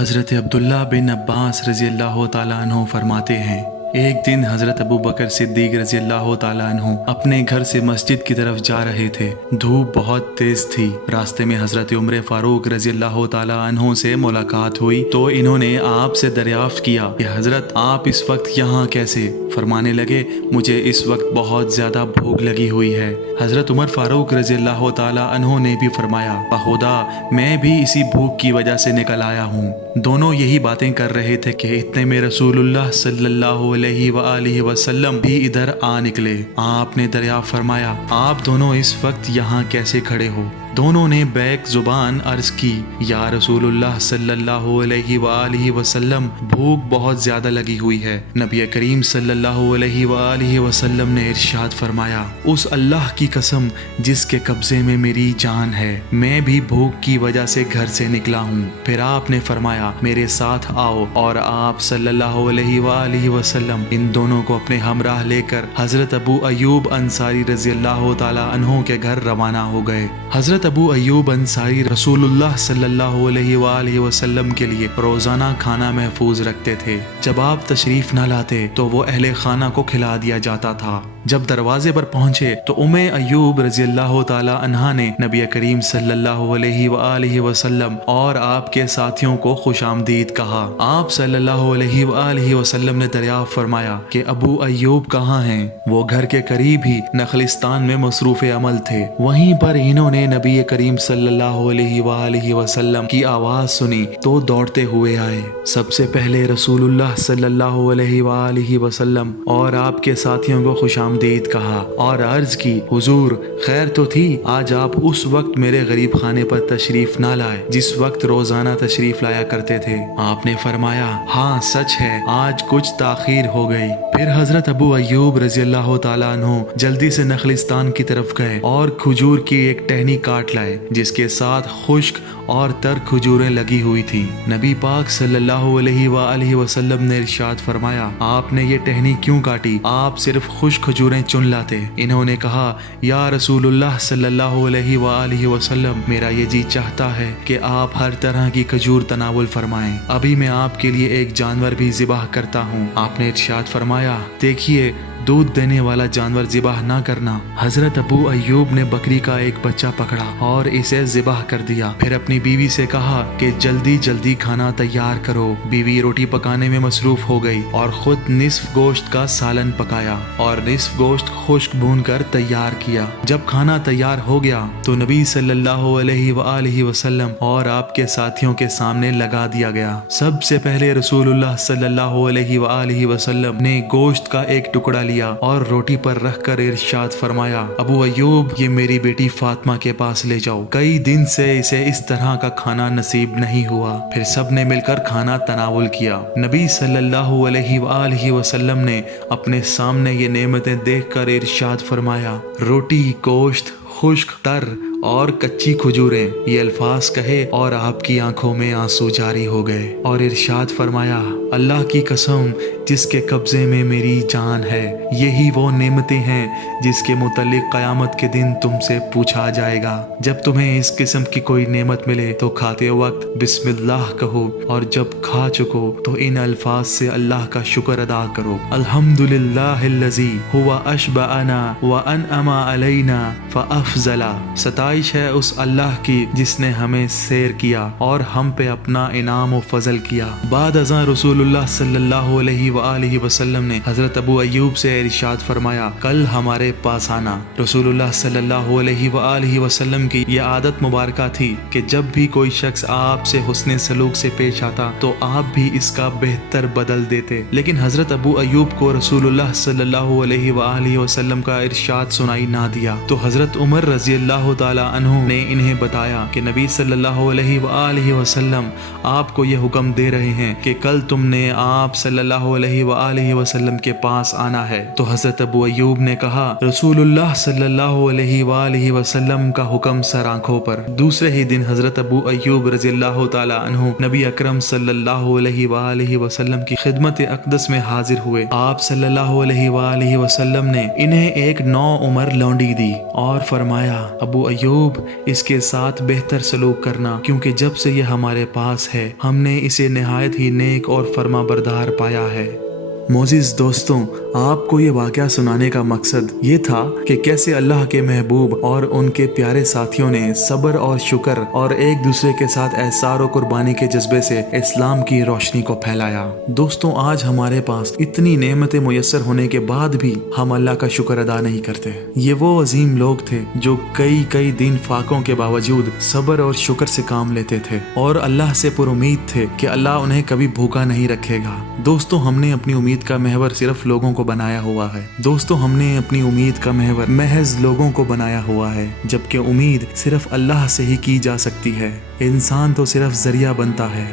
हज़रत अब्दुल्ला बिन अब्बास रज़ी अल्लाह ताला अन्हु फरमाते हैं, एक दिन हज़रत अबू बकर सिद्दीक़ रज़ी अल्लाह ताला अन्हु अपने घर से मस्जिद की तरफ जा रहे थे। धूप बहुत तेज थी। रास्ते में हज़रत उमर फ़ारूक रज़ी अल्लाह ताला अन्हु से मुलाकात हुई तो इन्होंने आप से दरियाफ़्त किया कि हज़रत आप इस वक्त यहाँ कैसे? फरमाने लगे, मुझे इस वक्त बहुत ज़्यादा भूख लगी हुई है। हज़रत उमर फ़ारूक रज़ी अल्लाह ताला अन्हु ने भी फरमाया, खुदा मैं भी इसी भूख की वजह से निकल आया हूँ। दोनों यही बातें कर रहे थे कि इतने में रसूलुल्लाह सल्लल्लाहु अलैहि वसल्लम भी इधर आ निकले। आपने दरियाफ़्त फरमाया, आप दोनों इस वक्त यहाँ कैसे खड़े हो? दोनों ने बैक जुबान अर्ज की, या रसूलुल्लाह सल्लल्लाहु अलैहि वसल्लम भूख बहुत ज़्यादा लगी हुई है। नबी करीम सल्लल्लाहु अलैहि वसल्लम ने इरशाद फरमाया, उस अल्लाह की कसम जिसके कब्ज़े में मेरी जान है, मैं भी भूख की वजह से घर से निकला हूँ। फिर आपने फरमाया, मेरे साथ आओ, और आप सल्लल्लाहु अलैहि वसल्लम इन दोनों को अपने हमराह लेकर हज़रत अबू अयूब अंसारी रज़ी अल्लाह ताला अन्हु के घर रवाना हो गए। हज़रत अबू अयूब अंसारी रसूलुल्लाह सल्लल्लाहु अलैहि वसल्लम के लिए रोज़ाना खाना महफूज रखते थे। जब आप तशरीफ़ न लाते तो वो अहले खाना को खिला दिया जाता था। जब दरवाजे पर पहुंचे तो उम्मे अयूब रज़ी अल्लाह ताला अन्हा ने नबी करीम सल्लल्लाहु अलैहि वसल्लम और आपके साथियों को खुशामदीद कहा। आप सल्लल्लाहु अलैहि वसल्लम ने दरियाफ़्त फरमाया कि अबू अयूब कहाँ हैं? वो घर के करीब ही नखलिस्तान में मसरूफ़ अमल थे। वहीं पर इन्होंने नबी करीम सल्लल्लाहु अलैहि वसल्लम की आवाज़ सुनी तो दौड़ते हुए आए। सबसे पहले रसूलुल्लाह सल्लल्लाहु अलैहि वसल्लम और आपके साथियों को खुशामदीद कहा और अर्ज की, हुजूर खैर तो थी, आज आप उस वक्त मेरे गरीब खाने पर तशरीफ ना लाए जिस वक्त रोजाना तशरीफ लाया करते थे। आपने फरमाया, हाँ सच है, आज कुछ ताखीर हो गई। फिर हजरत अबू अयूब रज़ी अल्लाह ताला अन्हु जल्दी से नखलिस्तान की तरफ गए और खजूर की एक टहनी काट लाए जिसके साथ खुश्क और तर खजूरें लगी हुई थी। नबी पाक सल्लल्लाहु अलैहि वसल्लम ने इरशाद फरमाया, आपने ये टहनी क्यों काटी? आप सिर्फ खुश्क खजूरें चुन लाते। इन्होंने कहा, या रसूलुल्लाह सल्लल्लाहु अलैहि वसल्लम, मेरा ये जी चाहता है कि आप हर तरह की खजूर तनावुल फरमाएं। अभी मैं आपके लिए एक जानवर भी ज़िबाह करता हूँ। आपने इरशाद फरमाया, देखिए दूध देने वाला जानवर ज़िबाह ना करना। हजरत अबू अयूब ने बकरी का एक बच्चा पकड़ा और इसे ज़िबाह कर दिया। फिर अपनी बीवी से कहा कि जल्दी जल्दी खाना तैयार करो। बीवी रोटी पकाने में मसरूफ हो गई और खुद निस्फ गोश्त का सालन पकाया और निस्फ गोश्त खुश्क भून कर तैयार किया। जब खाना तैयार हो गया तो नबी सल्लल्लाहु अलैहि वसल्लम और आपके साथियों के सामने लगा दिया गया। सबसे पहले रसूलुल्लाह सल्लल्लाहु अलैहि वसल्लम ने गोश्त का एक टुकड़ा लिया और रोटी पर रखकर इरशाद फरमाया, अबू अयूब, ये मेरी बेटी फातिमा के पास ले जाओ, कई दिन से इसे इस तरह का खाना नसीब नहीं हुआ। फिर सब ने मिलकर खाना तनावुल किया। नबी सल्लल्लाहु अलैहि वसल्लम ने अपने सामने ये नेमतें देखकर इरशाद फरमाया, रोटी, गोश्त, खुश्क, तर और कच्ची खजूरें, ये अल्फाज कहे और आपकी आंखों में आंसू जारी हो गए और इरशाद फरमाया, अल्लाह की कसम जिसके कब्जे में मेरी जान है, यही वो नेमतें हैं जिसके मुतल्लिक क़यामत के दिन तुमसे पूछा जाएगा। जब तुम्हें इस किस्म की कोई नेमत मिले तो खाते वक्त बिस्मिल्लाह कहो और जब खा चुको तो इन अल्फाज से अल्लाह का शुक्र अदा करो, अल्हम्दुलिल्लाहिल्लज़ी हुवा अशबअना व अनअमा अलैना फ़अफ़ज़ला। सताइश है उस अल्लाह की जिसने हमें सैर किया और हम पे अपना इनाम व फजल किया। बाद अज़ां रसूलुल्लाह सल्लल्लाहु अलैहि वसल्लम ने हजरत अबू अयूब से इरशाद फरमाया, कल हमारे पास आना। रसूलुल्लाह सल्लल्लाहु अलैहि वसल्लम की यह आदत मुबारका थी कि जब भी कोई शख्स आपसे हुस्ने सलूक से पेश आता तो आप भी इसका बेहतर बदल देते। लेकिन हजरत अबू अयूब को रसूलुल्लाह सल्लल्लाहु अलैहि वसल्लम का इरशाद सुनाई ना दिया तो हजरत उमर रज़ी अल्लाह ताला अन्हु ने इन्हें बताया कि नबी सल्लल्लाहु अलैहि वसल्लम आपको ये हुक्म दे रहे हैं कि कल तुम ने आप सल्लल्लाहु अलैहि वसल्लम के पास आना है। तो हजरत अबू अय्यूब ने कहा, रसूलुल्लाह सल्लल्लाहु अलैहि वसल्लम का हुक्म सर आंखों पर। दूसरे ही दिन हजरत अबू अय्यूब रज़ियल्लाहु ताला अन्हु नबी अकरम सल्लल्लाहु अलैहि वसल्लम की खिदमत अक़दस में हाजिर हुए। आप सल्लल्लाहु अलैहि वसल्लम ने इन्हें एक नौ उम्र लौंडी दी और फरमाया, अबू अय्यूब इसके साथ बेहतर सलूक करना, क्योंकि जब से ये हमारे पास है हमने इसे निहायत ही नेक और फरमाबरदार पाया है। मोअज़्ज़िज़ दोस्तों, आपको ये वाक़या सुनाने का मकसद ये था कि कैसे अल्लाह के महबूब और उनके प्यारे साथियों ने सब्र और शुक्र और एक दूसरे के साथ एहसार और कुर्बानी के जज्बे से इस्लाम की रोशनी को फैलाया। दोस्तों, आज हमारे पास इतनी नेमतें मुयस्सर होने के बाद भी हम अल्लाह का शुक्र अदा नहीं करते। ये वो अजीम लोग थे जो कई दिन फाकों के बावजूद सब्र और शुक्र से काम लेते थे और अल्लाह से पुरुमीद थे कि अल्लाह उन्हें कभी भूखा नहीं रखेगा। दोस्तों, हमने अपनी उम्मीद का महवर सिर्फ लोगों को बनाया हुआ है। दोस्तों, हमने अपनी उम्मीद का महवर महज लोगों को बनाया हुआ है, जबकि उम्मीद सिर्फ अल्लाह से ही की जा सकती है। इंसान तो सिर्फ जरिया बनता है।